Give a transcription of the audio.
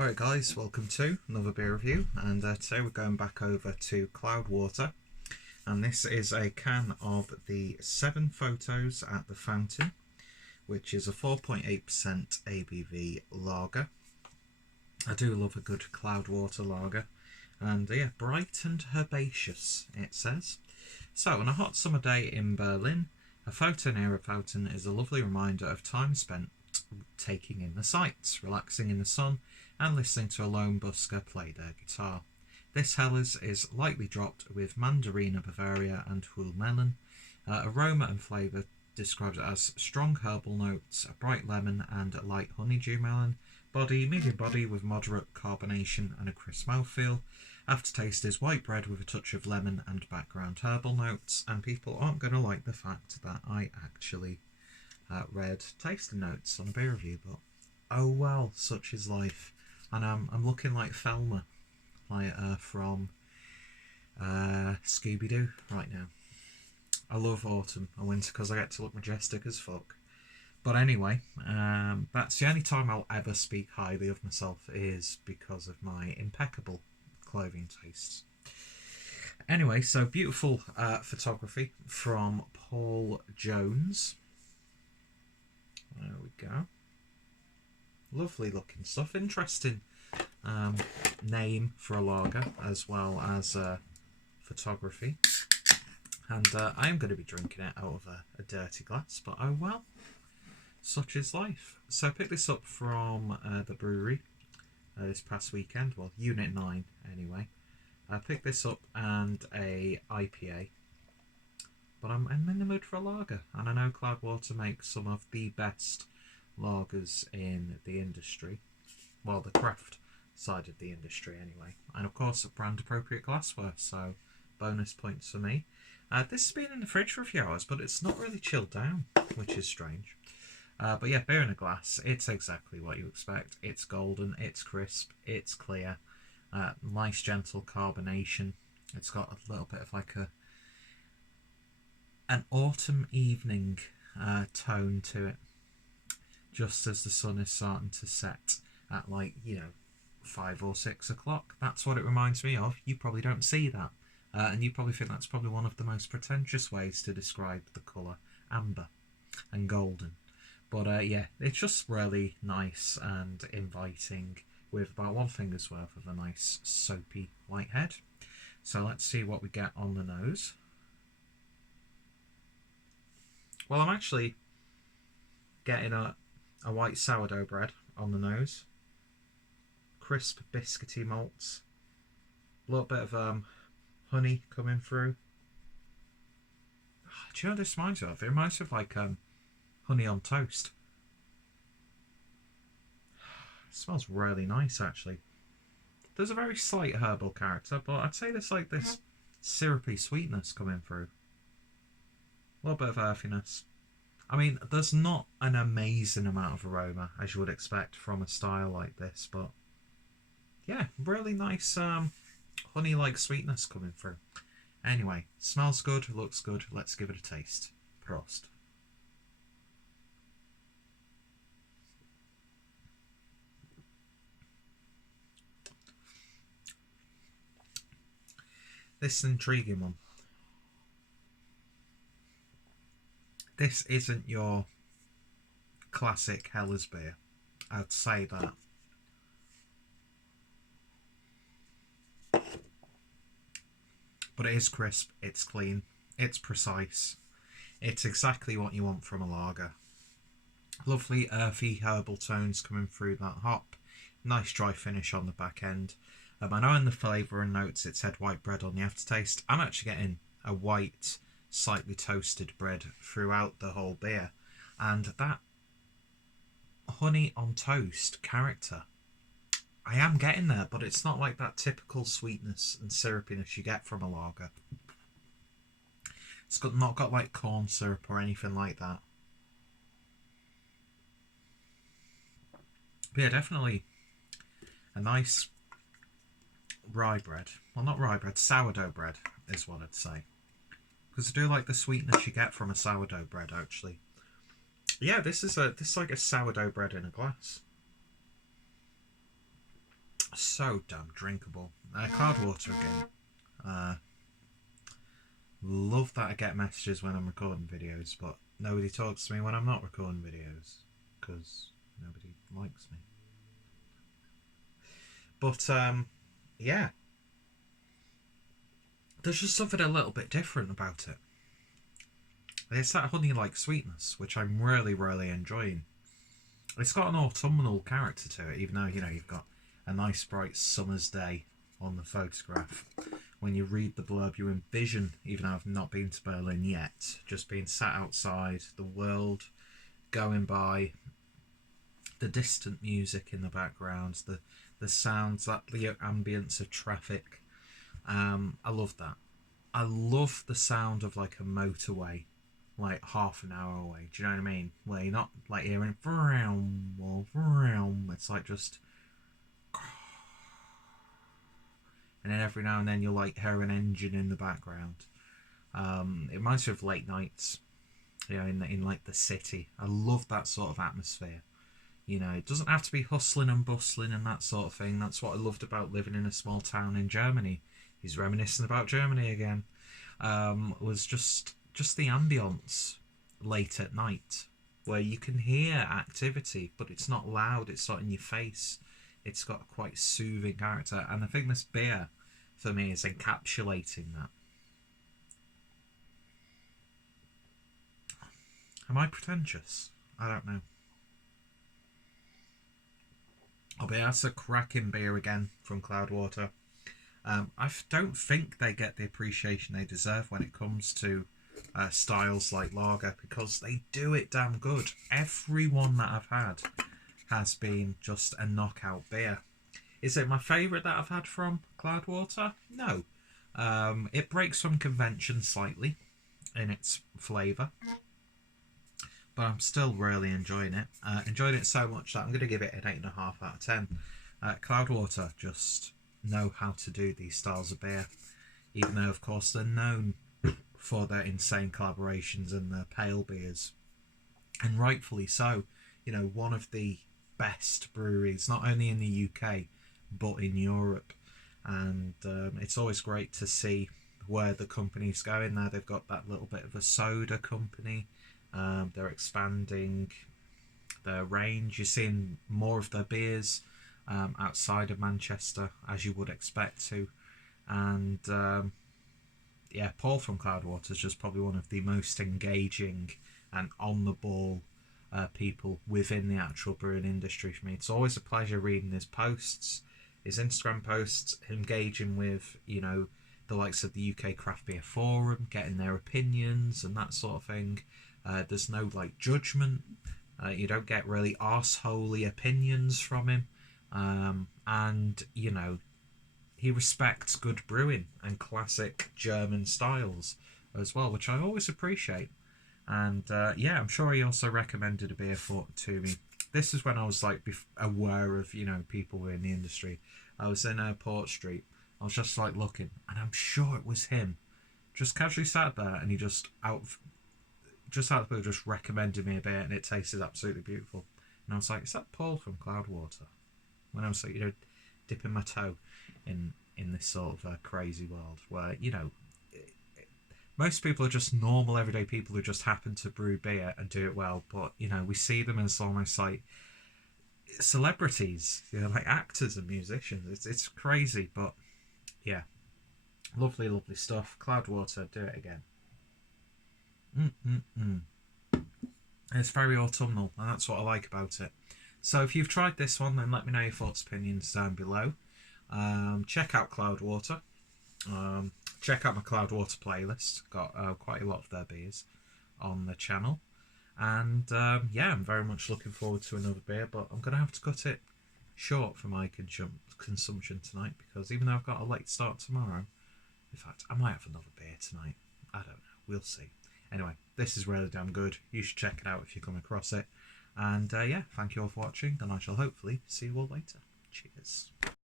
Alright guys, welcome to another beer review, and today we're going back over to Cloudwater, and this is a can of the 7 Photos at the Fountain, which is a 4.8% ABV lager. I do love a good Cloudwater lager, and yeah, bright and herbaceous it says. So on a hot summer day in Berlin, a photo near a fountain is a lovely reminder of time spent taking in the sights, relaxing in the sun, and listening to a lone busker play their guitar. This Helles is lightly dropped with Mandarina Bavaria and Hull melon. Aroma and flavour described as strong herbal notes, a bright lemon and a light honeydew melon. Body, medium body with moderate carbonation and a crisp mouthfeel. Aftertaste is white bread with a touch of lemon and background herbal notes. And people aren't going to like the fact that I actually read tasting notes on a beer review, but oh well, such is life. And I'm looking like Thelma, like from Scooby-Doo right now. I love autumn and winter because I get to look majestic as fuck. But anyway, that's the only time I'll ever speak highly of myself, is because of my impeccable clothing tastes. Anyway, so beautiful photography from Paul Jones. There we go. Lovely looking stuff. Interesting name for a lager, as well as photography. And I am going to be drinking it out of a dirty glass, but oh well, such is life. So I picked this up from the brewery this past weekend, well, Unit 9 anyway. I picked this up and a IPA, but I'm in the mood for a lager, and I know Cloudwater makes some of the best lagers in the industry, well, the craft side of the industry anyway, and of course brand appropriate glassware, so bonus points for me. This has been in the fridge for a few hours, but it's not really chilled down, which is strange. But yeah, beer in a glass, it's exactly what you expect. It's golden, it's crisp, it's clear, nice gentle carbonation. It's got a little bit of like an autumn evening tone to it, just as the sun is starting to set at, like, 5 or 6 o'clock. That's what it reminds me of. You probably don't see that, and you probably think that's probably one of the most pretentious ways to describe the colour amber and golden. But yeah, it's just really nice and inviting, with about one finger's worth of a nice soapy white head. So let's see what we get on the nose. Well, I'm actually getting a white sourdough bread on the nose, crisp biscuity malts, a little bit of honey coming through. Do you know what this reminds me of? It reminds me of like honey on toast. It smells really nice, actually. There's a very slight herbal character, but I'd say there's like this syrupy sweetness coming through. A little bit of earthiness. I mean, there's not an amazing amount of aroma, as you would expect from a style like this, but yeah, really nice honey-like sweetness coming through. Anyway, smells good, looks good, let's give it a taste. Prost. This is an intriguing one. This isn't your classic Helles beer, I'd say that. But it is crisp, it's clean, it's precise. It's exactly what you want from a lager. Lovely earthy herbal tones coming through that hop. Nice dry finish on the back end. I know in the flavour and notes it said white bread on the aftertaste. I'm actually getting a white, slightly toasted bread throughout the whole beer, and that honey on toast character, I am getting there, but it's not like that typical sweetness and syrupiness you get from a lager. It's not got like corn syrup or anything like that. But yeah, definitely a nice rye bread. Well, not rye bread, sourdough bread is what I'd say. Because I do like the sweetness you get from a sourdough bread, actually. Yeah, this is like a sourdough bread in a glass. So damn drinkable. Cloudwater again. Love that I get messages when I'm recording videos, but nobody talks to me when I'm not recording videos because nobody likes me. But yeah, there's just something a little bit different about it. It's that honey-like sweetness, which I'm really, really enjoying. It's got an autumnal character to it, even though, you know, you've got a nice bright summer's day on the photograph. When you read the blurb, you envision, even though I've not been to Berlin yet, just being sat outside, the world going by, the distant music in the background, the sounds, that the ambience of traffic. I love that. I love the sound of like a motorway, like half an hour away. Do you know what I mean? Where you're not like hearing vroom, vroom. It's like just, and then every now and then you'll like hear an engine in the background. It reminds me of late nights, you know, in like the city. I love that sort of atmosphere. You know, it doesn't have to be hustling and bustling and that sort of thing. That's what I loved about living in a small town in Germany. He's reminiscing about Germany again. Was just the ambience late at night, where you can hear activity, but it's not loud. It's not in your face. It's got a quite soothing character, and I think this beer, for me, is encapsulating that. Am I pretentious? I don't know. Oh, but that's a cracking beer again from Cloudwater. I don't think they get the appreciation they deserve when it comes to styles like lager, because they do it damn good. Every one that I've had has been just a knockout beer. Is it my favourite that I've had from Cloudwater? No. It breaks from convention slightly in its flavour, but I'm still really enjoying it. Enjoying it so much that I'm going to give it an 8.5 out of 10. Cloudwater just know how to do these styles of beer, even though of course they're known for their insane collaborations and their pale beers, and rightfully so. You know, one of the best breweries not only in the UK but in Europe, and it's always great to see where the company's going now. They've got that little bit of a soda company. They're expanding their range. You're seeing more of their beers outside of Manchester, as you would expect to. And yeah, Paul from Cloudwater is just probably one of the most engaging and on the ball people within the actual brewing industry for me. It's always a pleasure reading his posts, his Instagram posts, engaging with, you know, the likes of the UK Craft Beer Forum, getting their opinions and that sort of thing. There's no like judgment. You don't get really arseholey opinions from him. And, you know, he respects good brewing and classic German styles as well, which I always appreciate. And yeah, I'm sure he also recommended a beer to me. This is when I was like aware of, you know, people in the industry. I was in Port Street. I was just like looking, and I'm sure it was him. Just casually sat there, and he just out of the blue just recommended me a beer, and it tasted absolutely beautiful. And I was like, is that Paul from Cloudwater? When I was like, you know, dipping my toe in this sort of crazy world where, you know, most people are just normal everyday people who just happen to brew beer and do it well, but, you know, we see them as almost like celebrities, you know, like actors and musicians. It's crazy, but yeah, lovely stuff. Cloudwater, do it again. It's very autumnal, and that's what I like about it. So if you've tried this one, then let me know your thoughts, opinions down below. Check out Cloudwater. Check out my Cloudwater playlist. Got quite a lot of their beers on the channel. And yeah, I'm very much looking forward to another beer, but I'm going to have to cut it short for my consumption tonight, because even though I've got a late start tomorrow, in fact, I might have another beer tonight. I don't know. We'll see. Anyway, this is really damn good. You should check it out if you come across it. And yeah, thank you all for watching, and I shall hopefully see you all later. Cheers.